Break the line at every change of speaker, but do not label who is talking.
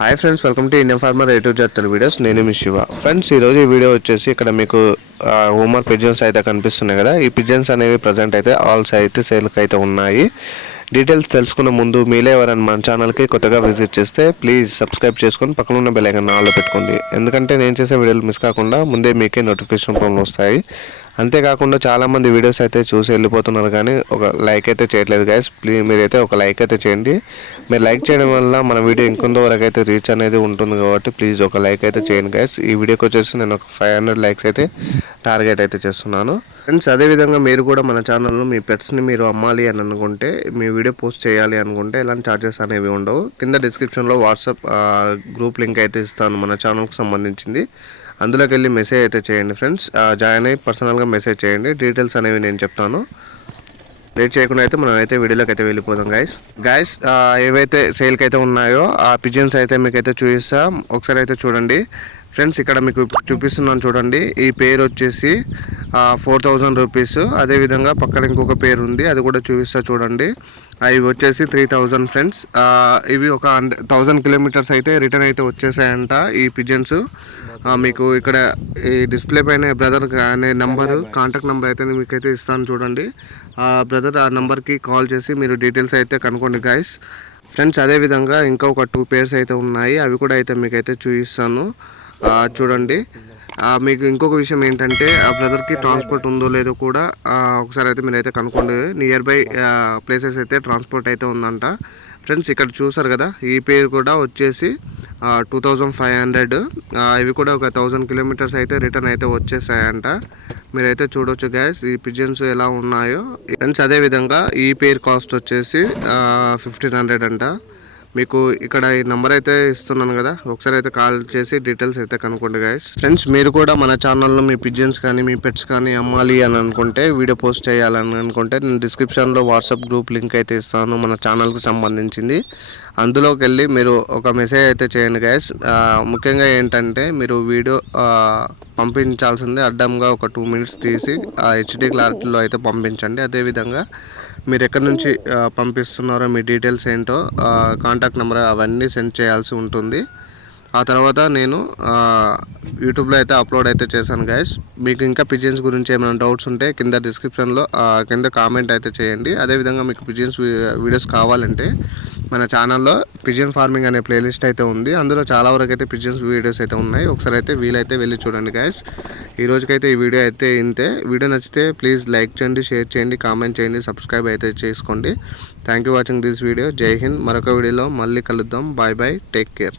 Hi friends welcome to Indian farmer rate జాతర videos నేను మీ శివ. ఫ్రెండ్స్ ఈరోజు ఈ వీడియో వచ్చేసి ఇక్కడ మీకు హోమర్ పిజన్స్ అయితే కనిపిస్తున్నాయి కదా. ఈ పిజన్స్ అనేవి ప్రజెంట్ అయితే ఆల్ అయితే సేల్కి అయితే ఉన్నాయి. డీటెయిల్స్ తెలుసుకున్న ముందు మీలే ఎవరైనా మన ఛానల్కి కొత్తగా విజిట్ చేస్తే ప్లీజ్ సబ్స్క్రైబ్ చేసుకొని పక్కన ఉన్న బెల్ ఐకన్ ఆల్లో పెట్టుకోండి. ఎందుకంటే నేను చేసే వీడియోలు మిస్ కాకుండా ముందే మీకే నోటిఫికేషన్ ఫోన్లు వస్తాయి. అంతేకాకుండా చాలామంది వీడియోస్ అయితే చూసి వెళ్ళిపోతున్నారు కానీ ఒక లైక్ అయితే చేయట్లేదు గాయస్ ప్లీజ్ మీరైతే ఒక లైక్ అయితే చేయండి. మీరు లైక్ చేయడం వల్ల మన వీడియో ఇంకొంతవరకు అయితే రీచ్ అనేది ఉంటుంది కాబట్టి ప్లీజ్ ఒక లైక్ అయితే చేయండి గాయస్ ఈ వీడియోకి వచ్చేసి నేను ఒక ఫైవ్ హండ్రెడ్ లైక్స్ అయితే టార్గెట్ అయితే చేస్తున్నాను. ఫ్రెండ్స్ అదేవిధంగా మీరు కూడా మన ఛానల్లో మీ పెట్స్ని మీరు అమ్మాలి అని అనుకుంటే మీ వీడియో పోస్ట్ చేయాలి అనుకుంటే ఎలాంటి ఛార్జెస్ అనేవి ఉండవు. కింద డిస్క్రిప్షన్లో వాట్సాప్ గ్రూప్ లింక్ అయితే ఇస్తాను మన ఛానల్కి సంబంధించింది. అందులోకి వెళ్ళి మెసేజ్ అయితే చేయండి ఫ్రెండ్స్ జాయిన్ అయ్యి పర్సనల్గా మెసేజ్ చేయండి. డీటెయిల్స్ అనేవి నేను చెప్తాను. లేట్ చేయకుండా అయితే మనం అయితే వీడియోలోకి అయితే వెళ్ళిపోదాం గైస్ గైస్ ఏవైతే సేల్కి అయితే ఉన్నాయో ఆ పిజన్స్ అయితే మీకైతే చూపిస్తాం. ఒకసారి అయితే చూడండి. ఫ్రెండ్స్ ఇక్కడ మీకు చూపిస్తున్నాను చూడండి. ఈ పేరు వచ్చేసి ఫోర్ థౌజండ్ రూపీస్ అదేవిధంగా పక్కన ఇంకొక పేరు ఉంది అది కూడా చూపిస్తా చూడండి. అవి వచ్చేసి త్రీ థౌజండ్ ఫ్రెండ్స్. ఇవి ఒక థౌజండ్ కిలోమీటర్స్ అయితే రిటర్న్ అయితే వచ్చేసాయంట ఈ పిజన్స్ మీకు ఇక్కడ ఈ డిస్ప్లే పైన బ్రదర్ అనే నెంబర్ కాంటాక్ట్ నెంబర్ అయితే మీకైతే ఇస్తాను చూడండి. ఆ బ్రదర్ ఆ నెంబర్కి కాల్ చేసి మీరు డీటెయిల్స్ అయితే కనుక్కోండి గాయస్ ఫ్రెండ్స్ అదేవిధంగా ఇంకా ఒక టూ పేర్స్ అయితే ఉన్నాయి అవి కూడా అయితే మీకైతే చూపిస్తాను. చూడండి. మీకు ఇంకొక విషయం ఏంటంటే ఆ బ్రదర్కి ట్రాన్స్పోర్ట్ ఉందో లేదో కూడా ఒకసారి అయితే మీరు అయితే కనుక్కోండి నియర్ బై ప్లేసెస్ అయితే ట్రాన్స్పోర్ట్ అయితే ఉందంట. ఫ్రెండ్స్ ఇక్కడ చూసారు కదా ఈ పేరు కూడా వచ్చేసి టూ థౌజండ్ ఫైవ్ హండ్రెడ్ ఇవి కూడా ఒక థౌజండ్ కిలోమీటర్స్ అయితే రిటర్న్ అయితే వచ్చేసాయంట. మీరైతే చూడొచ్చు గ్యాస్ ఈ పిజన్స్ ఎలా ఉన్నాయో. ఫ్రెండ్స్ అదేవిధంగా ఈ పేరు కాస్ట్ వచ్చేసి ఫిఫ్టీన్ హండ్రెడ్ అంట. మీకు ఇక్కడ ఈ నెంబర్ అయితే ఇస్తున్నాను కదా. ఒకసారి అయితే కాల్ చేసి డీటెయిల్స్ అయితే కనుక్కోండి గాయస్ ఫ్రెండ్స్ మీరు కూడా మన ఛానల్లో మీ పిజన్స్ కానీ మీ పెట్స్ కానీ అమ్మాలి అని అనుకుంటే వీడియో పోస్ట్ చేయాలని అనుకుంటే నేను డిస్క్రిప్షన్లో వాట్సాప్ గ్రూప్ లింక్ అయితే ఇస్తాను మన ఛానల్కి సంబంధించింది. అందులోకి వెళ్ళి మీరు ఒక మెసేజ్ అయితే చేయండి గాయస్ ముఖ్యంగా ఏంటంటే మీరు వీడియో పంపించాల్సిందే అడ్డంగా ఒక టూ మినిట్స్ తీసి హెచ్డి క్లారిటీలో అయితే పంపించండి. అదేవిధంగా మీరు ఎక్కడి నుంచి పంపిస్తున్నారో మీ డీటెయిల్స్ ఏంటో కాంటాక్ట్ నెంబర్ అవన్నీ సెండ్ చేయాల్సి ఉంటుంది. ఆ తర్వాత నేను యూట్యూబ్లో అయితే అప్లోడ్ అయితే చేశాను గైస్ మీకు ఇంకా పిజిన్స్ గురించి ఏమైనా డౌట్స్ ఉంటే కింద డిస్క్రిప్షన్లో కింద కామెంట్ అయితే చేయండి. అదేవిధంగా మీకు పిజిన్స్ వీడియోస్ కావాలంటే మన ఛానల్లో పిజియన్ ఫార్మింగ్ అనే ప్లేలిస్ట్ అయితే ఉంది. అందులో చాలా వరకు అయితే పిజియన్స్ వీడియోస్ అయితే ఉన్నాయి. ఒకసారి అయితే వీలైతే వెళ్ళి చూడండి గాయస్ ఈ రోజుకైతే ఈ వీడియో అయితే ఇంతే. వీడియో నచ్చితే ప్లీజ్ లైక్ చేయండి షేర్ చేయండి కామెంట్ చేయండి సబ్స్క్రైబ్ అయితే చేసుకోండి. Thank you watching this video జై హింద్ మరొక వీడియోలో మళ్ళీ కలుద్దాం. Bye bye take care